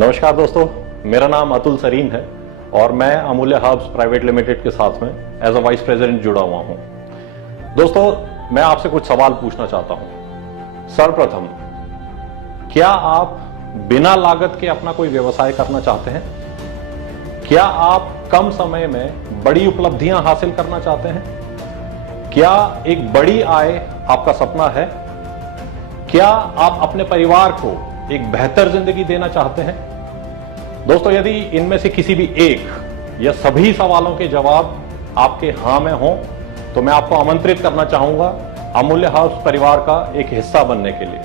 नमस्कार दोस्तों, मेरा नाम अतुल सरीन है और मैं अमूल्य हर्ब्स प्राइवेट लिमिटेड के साथ में एज अ वाइस प्रेसिडेंट जुड़ा हुआ हूं। दोस्तों, मैं आपसे कुछ सवाल पूछना चाहता हूं। सर्वप्रथम, क्या आप बिना लागत के अपना कोई व्यवसाय करना चाहते हैं? क्या आप कम समय में बड़ी उपलब्धियां हासिल करना चाहते हैं? क्या एक बड़ी आय आपका सपना है? क्या आप अपने परिवार को एक बेहतर जिंदगी देना चाहते हैं? दोस्तों, यदि इनमें से किसी भी एक या सभी सवालों के जवाब आपके हां में हों तो मैं आपको आमंत्रित करना चाहूंगा अमूल्य हर्ब्स परिवार का एक हिस्सा बनने के लिए।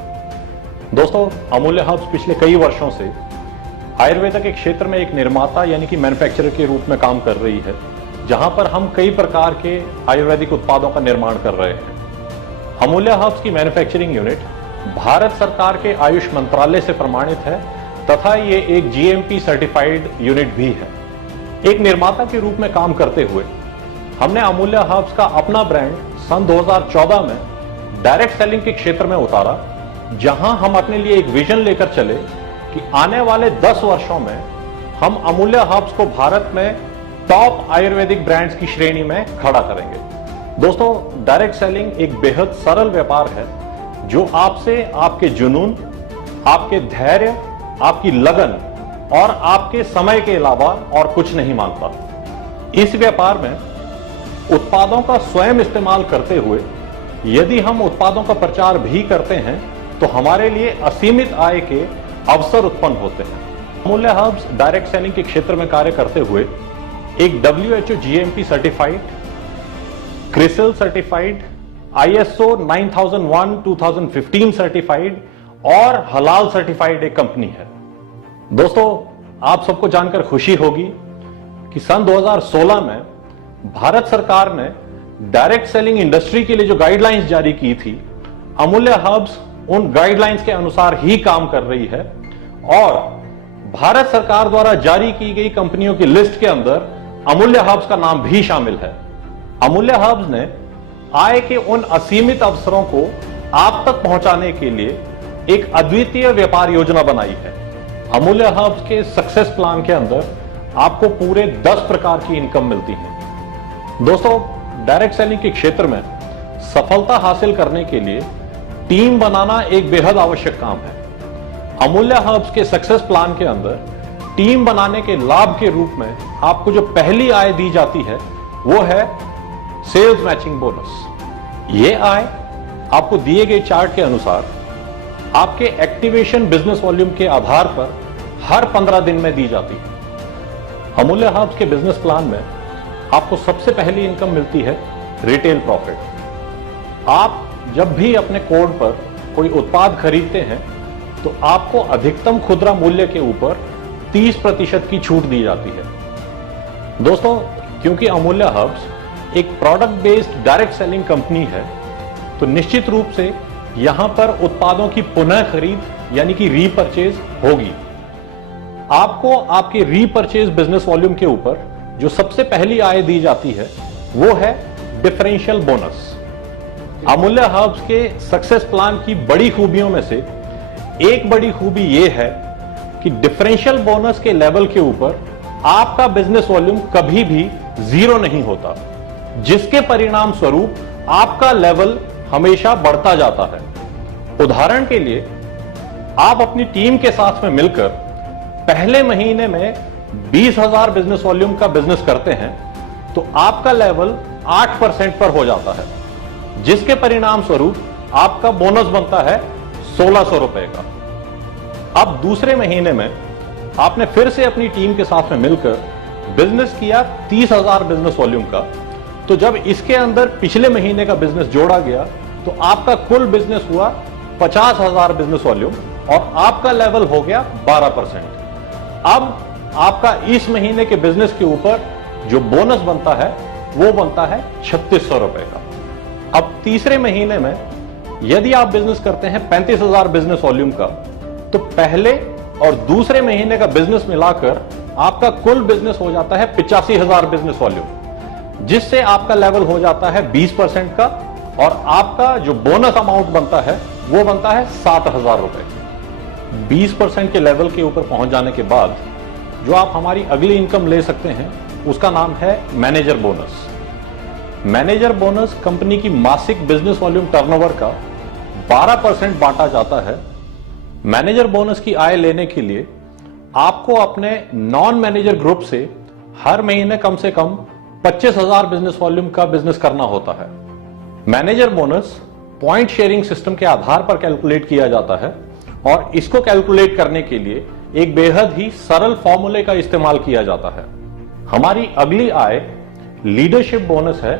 दोस्तों, अमूल्य हर्ब्स पिछले कई वर्षों से आयुर्वेद के क्षेत्र में एक निर्माता यानी कि मैन्युफैक्चरर के रूप में काम कर रही है, जहां पर हम कई प्रकार के आयुर्वेदिक उत्पादों का निर्माण कर रहे हैं। अमूल्य हर्ब्स की मैन्युफैक्चरिंग यूनिट भारत सरकार के आयुष मंत्रालय से प्रमाणित है तथा ये एक जीएमपी सर्टिफाइड यूनिट भी है। एक निर्माता के रूप में काम करते हुए हमने अमूल्य हर्ब्स का अपना ब्रांड सन 2014 में डायरेक्ट सेलिंग के क्षेत्र में उतारा, जहां हम अपने लिए एक विजन लेकर चले कि आने वाले 10 वर्षों में हम अमूल्य हर्ब्स को भारत में टॉप आयुर्वेदिक ब्रांड्स की श्रेणी में खड़ा करेंगे। दोस्तों, डायरेक्ट सेलिंग एक बेहद सरल व्यापार है जो आपसे आपके जुनून, आपके धैर्य, आपकी लगन और आपके समय के अलावा और कुछ नहीं मांगता। इस व्यापार में उत्पादों का स्वयं इस्तेमाल करते हुए यदि हम उत्पादों का प्रचार भी करते हैं तो हमारे लिए असीमित आय के अवसर उत्पन्न होते हैं। अमूल्य हर्ब्स डायरेक्ट सेलिंग के क्षेत्र में कार्य करते हुए एक WHO GMP certified, CRISIL certified, ISO 9001-2015 certified और हलाल सर्टिफाइड एक कंपनी है। दोस्तों, आप सबको जानकर खुशी होगी कि सन 2016 में भारत सरकार ने डायरेक्ट सेलिंग इंडस्ट्री के लिए जो गाइडलाइंस जारी की थी, अमूल्य हर्ब्स उन गाइडलाइंस के अनुसार ही काम कर रही है और भारत सरकार द्वारा जारी की गई कंपनियों की लिस्ट के अंदर अमूल्य हर्ब्स का नाम भी शामिल है। अमूल्य हर्ब्स ने आय के उन असीमित अवसरों को आप तक पहुंचाने के लिए एक अद्वितीय व्यापार योजना बनाई है। अमूल्य हर्ब्स के सक्सेस प्लान के अंदर आपको पूरे 10 प्रकार की इनकम मिलती है। दोस्तों, डायरेक्ट सेलिंग के क्षेत्र में सफलता हासिल करने के लिए टीम बनाना एक बेहद आवश्यक काम है। अमूल्य हर्ब्स के सक्सेस प्लान के अंदर टीम बनाने के लाभ के रूप में आपको जो पहली आय दी जाती है वो है सेल्स मैचिंग बोनस। यह आय आपको दिए गए चार्ट के अनुसार आपके एक्टिवेशन बिजनेस वॉल्यूम के आधार पर हर 15 दिन में दी जाती है। अमूल्य हर्ब्स के बिजनेस प्लान में आपको सबसे पहली इनकम मिलती है रिटेल प्रॉफिट। आप जब भी अपने कोड पर कोई उत्पाद खरीदते हैं तो आपको अधिकतम खुदरा मूल्य के ऊपर 30% की छूट दी जाती है। दोस्तों, क्योंकि अमूल्य हर्ब्स एक product based direct selling company है तो निश्चित रूप से यहां पर उत्पादों की पुनः खरीद यानी कि रीपरचेज होगी। आपको आपके रीपरचेज बिजनेस वॉल्यूम के ऊपर जो सबसे पहली आय दी जाती है वो है डिफरेंशियल बोनस। अमूल्य हर्ब्स के सक्सेस प्लान की बड़ी खूबियों में से एक बड़ी खूबी यह है कि डिफरेंशियल बोनस के लेवल के ऊपर आपका बिजनेस वॉल्यूम कभी भी जीरो नहीं होता, जिसके परिणाम स्वरूप आपका लेवल हमेशा बढ़ता जाता है। उदाहरण के लिए, आप अपनी टीम के साथ में मिलकर पहले महीने में 20,000 बिजनेस वॉल्यूम का बिजनेस करते हैं तो आपका लेवल 8% पर हो जाता है, जिसके परिणाम स्वरूप आपका बोनस बनता है 1,600 रुपए का। अब दूसरे महीने में आपने फिर से अपनी टीम के साथ में मिलकर बिजनेस किया 30,000 बिजनेस वॉल्यूम का, तो जब इसके अंदर पिछले महीने का बिजनेस जोड़ा गया तो आपका कुल बिजनेस हुआ 50,000 बिजनेस वॉल्यूम और आपका लेवल हो गया 12%। अब आपका इस महीने के बिजनेस के ऊपर जो बोनस बनता है वो बनता है 3,600 रुपए का। अब तीसरे महीने में यदि आप बिजनेस करते हैं 35,000 बिजनेस वॉल्यूम का तो पहले और दूसरे महीने का बिजनेस मिलाकर आपका कुल बिजनेस हो जाता है 85,000 बिजनेस वॉल्यूम, जिससे आपका लेवल हो जाता है 20% का और आपका जो बोनस अमाउंट बनता है वो बनता है 7,000 रुपए। 20% के लेवल के ऊपर पहुंच जाने के बाद जो आप हमारी अगली इनकम ले सकते हैं उसका नाम है manager bonus. Manager bonus company की मासिक बिजनेस वॉल्यूम टर्नओवर का 12% बांटा जाता है। मैनेजर बोनस की आय लेने के लिए आपको अपने नॉन मैनेजर ग्रुप से हर महीने कम से कम 25,000 बिजनेस वॉल्यूम का बिजनेस करना होता है। Manager bonus point sharing system के आधार पर कैलकुलेट किया जाता है और इसको कैलकुलेट करने के लिए एक बेहद ही सरल फॉर्मूले का इस्तेमाल किया जाता है। हमारी अगली आय लीडरशिप बोनस है,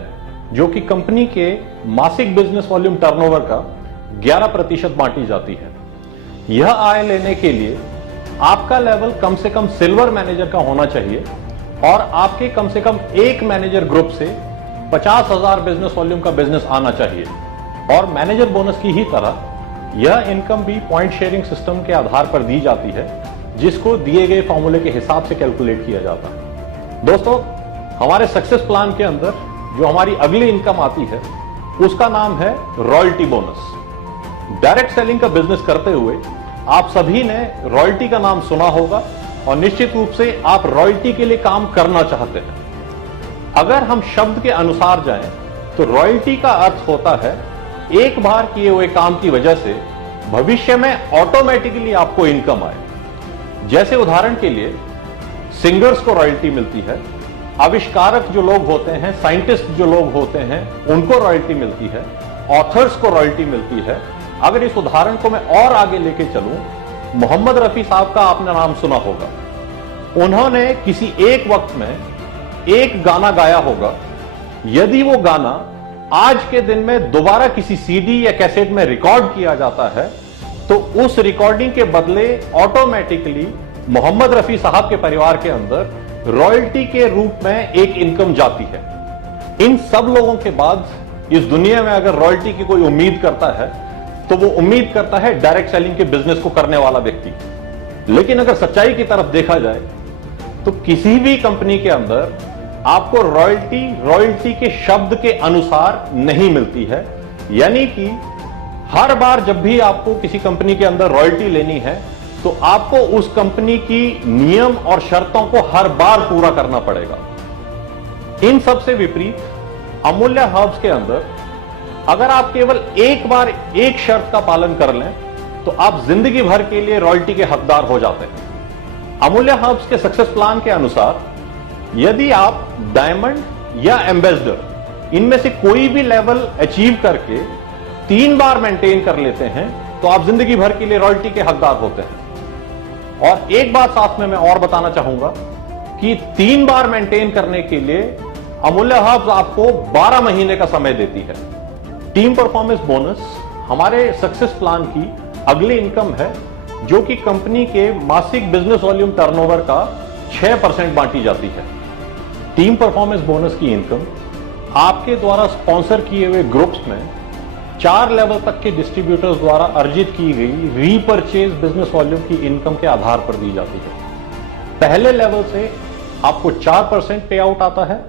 जो कि कंपनी के मासिक बिजनेस वॉल्यूम टर्नओवर का 11% बांटी जाती है। यह आय लेने के लिए आपका लेवल कम से कम सिल्वर मैनेजर का होना चाहिए और आपके कम से कम एक मैनेजर ग्रुप से 50,000 बिजनेस वॉल्यूम का बिजनेस आना चाहिए। और मैनेजर बोनस की ही तरह यह इनकम भी पॉइंट शेयरिंग सिस्टम के आधार पर दी जाती है, जिसको दिए गए फॉर्मूले के हिसाब से कैलकुलेट किया जाता है। दोस्तों, हमारे सक्सेस प्लान के अंदर जो हमारी अगली इनकम आती है उसका नाम है रॉयल्टी बोनस। डायरेक्ट सेलिंग का बिजनेस करते हुए आप सभी ने रॉयल्टी का नाम सुना होगा और निश्चित रूप से आप रॉयल्टी के लिए काम करना चाहते हैं। अगर हम शब्द के अनुसार जाएं तो रॉयल्टी का अर्थ होता है एक बार किए हुए काम की वजह से भविष्य में ऑटोमेटिकली आपको इनकम आए। जैसे उदाहरण के लिए सिंगर्स को रॉयल्टी मिलती है, आविष्कारक जो लोग होते हैं, साइंटिस्ट जो लोग होते हैं, उनको रॉयल्टी मिलती है, ऑथर्स को रॉयल्टी मिलती है। अगर इस उदाहरण को मैं और आगे लेके चलूं, मोहम्मद रफी साहब का आपने नाम सुना होगा। उन्होंने किसी एक वक्त में एक गाना गाया होगा। यदि वो गाना आज के दिन में दोबारा किसी सीडी या कैसेट में रिकॉर्ड किया जाता है तो उस रिकॉर्डिंग के बदले ऑटोमेटिकली मोहम्मद रफी साहब के परिवार के अंदर रॉयल्टी के रूप में एक इनकम जाती है। इन सब लोगों के बाद इस दुनिया में अगर रॉयल्टी की कोई उम्मीद करता है तो वो उम्मीद करता है डायरेक्ट सेलिंग के बिजनेस को करने वाला व्यक्ति। लेकिन अगर सच्चाई की तरफ देखा जाए तो किसी भी कंपनी के अंदर आपको रॉयल्टी के शब्द के अनुसार नहीं मिलती है। यानी कि हर बार जब भी आपको किसी कंपनी के अंदर रॉयल्टी लेनी है तो आपको उस कंपनी की नियम और शर्तों को हर बार पूरा करना पड़ेगा। इन सब से विपरीत अमूल्य हर्ब्स के अंदर अगर आप केवल एक बार एक शर्त का पालन कर लें तो आप जिंदगी भर के लिए रॉयल्टी के हकदार हो जाते हैं। अमूल्य हर्ब्स के सक्सेस प्लान के अनुसार यदि आप डायमंड या एम्बेसडर इनमें से कोई भी लेवल अचीव करके 3 बार मेंटेन कर लेते हैं तो आप जिंदगी भर के लिए रॉयल्टी के हकदार होते हैं। और एक बात साथ में मैं और बताना चाहूंगा कि 3 बार मेंटेन करने के लिए अमूल्य हर्ब्स आपको 12 महीने का समय देती है। टीम परफॉर्मेंस बोनस हमारे सक्सेस प्लान की अगली इनकम है, जो कि कंपनी के मासिक बिजनेस वॉल्यूम टर्नओवर का 6% बांटी जाती है। टीम परफॉर्मेंस बोनस की इनकम आपके द्वारा स्पॉन्सर किए हुए ग्रुप्स में 4 लेवल तक के डिस्ट्रीब्यूटर्स द्वारा अर्जित की गई रीपरचेज बिजनेस वॉल्यूम की इनकम के आधार पर दी जाती है। पहले लेवल से आपको 4% पे आउट आता है,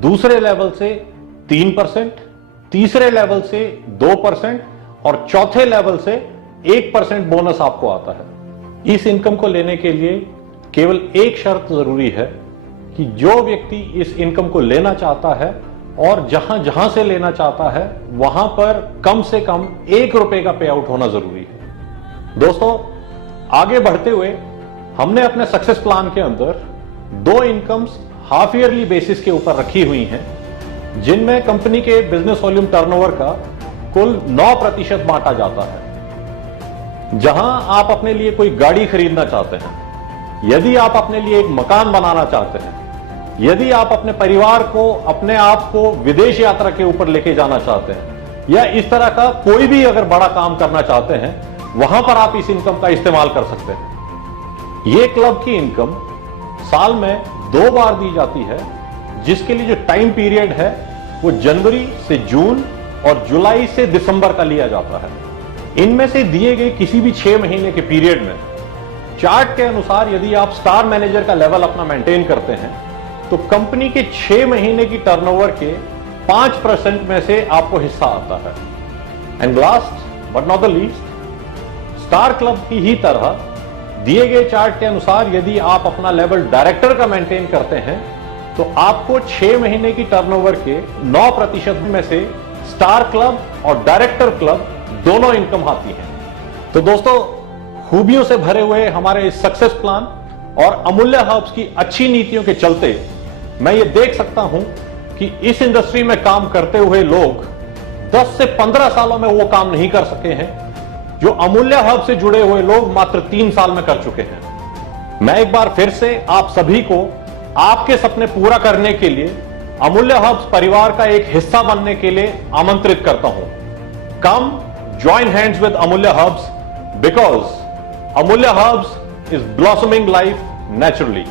दूसरे लेवल से 3%, तीसरे लेवल से 2% और चौथे लेवल से 1% बोनस आपको आता है। इस इनकम को लेने के लिए केवल एक शर्त जरूरी है कि जो व्यक्ति इस इनकम को लेना चाहता है और जहां जहां से लेना चाहता है वहां पर कम से कम 1 रुपए का पे आउट होना जरूरी है। दोस्तों, आगे बढ़ते हुए हमने अपने सक्सेस प्लान के अंदर 2 इनकम्स हाफ ईयरली बेसिस के ऊपर रखी हुई हैं, जिनमें कंपनी के बिजनेस वॉल्यूम टर्नओवर का कुल 9% बांटा जाता है। जहां आप अपने लिए कोई गाड़ी खरीदना चाहते हैं, यदि आप अपने लिए एक मकान बनाना चाहते हैं, यदि आप अपने परिवार को, अपने आप को विदेश यात्रा के ऊपर लेके जाना चाहते हैं या इस तरह का कोई भी अगर बड़ा काम करना चाहते हैं, वहां पर आप इस इनकम का इस्तेमाल कर सकते हैं। यह क्लब की इनकम साल में 2 बार दी जाती है, जिसके लिए जो टाइम पीरियड है वो जनवरी से जून और जुलाई से दिसंबर का लिया जाता है। इनमें से दिए गए किसी भी 6 महीने के पीरियड में चार्ट के अनुसार यदि आप स्टार मैनेजर का लेवल अपना मेंटेन करते हैं तो कंपनी के 6 महीने की टर्नओवर के 5% में से आपको हिस्सा आता है। And last but not the least, star club की ही तरह दिए गए चार्ट के अनुसार यदि आप अपना लेवल डायरेक्टर का मेंटेन करते हैं तो आपको 6 महीने की टर्नओवर के 9% में से स्टार क्लब और डायरेक्टर क्लब दोनों इनकम आती है। तो दोस्तों, खूबियों से भरे हुए हमारे इस सक्सेस प्लान और अमूल्य हर्ब्स की अच्छी नीतियों के चलते मैं ये देख सकता हूं कि इस इंडस्ट्री में काम करते हुए लोग 10 से 15 सालों में वो काम नहीं कर सके हैं जो अमूल्य हर्ब से जुड़े हुए लोग मात्र 3 साल में कर चुके हैं। मैं एक बार फिर से आप सभी को आपके सपने पूरा करने के लिए अमूल्य हर्ब्स परिवार का एक हिस्सा बनने के लिए आमंत्रित करता हूं। कम जॉइन हैंड्स विद अमूल्य हर्ब्स बिकॉज अमूल्य herbs is blossoming life naturally.